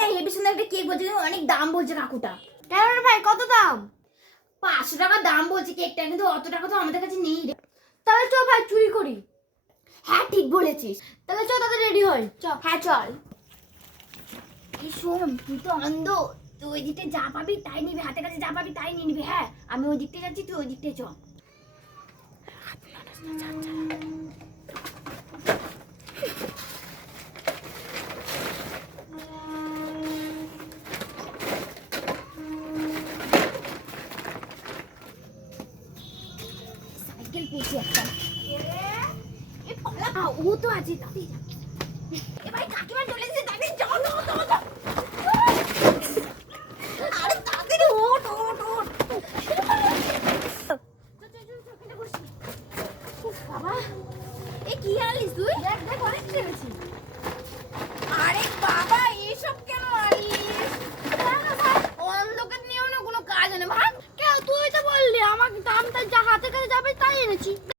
না হেবি সুন্দর একটা কেক বলছে, কিন্তু অনেক দাম বলছে কাকুটা। কেন রে ভাই, কত দাম? 500 টাকা দাম বলছে কেকটা, কিন্তু অত টাকা তো আমাদের কাছে নেই রে। তাহলে চল ভাই চুরি করি। হ্যাঁ ঠিক বলেছিস। তাহলে চল তাদের রেডি হই, চল। হ্যাঁ চল। এই শোন, তুই তো অন্ধ, তুই ওই দিকটা যা পাবি তাই নিবি, হাতের কাছে যা পাবি তাই নিয়ে নিবি। হ্যাঁ আমি ওই দিকটা যাচ্ছি, তুই ওই দিকটায় চ। সাইকেল পেয়েছি একটা। ও তো আছে, তাতেই যাবে।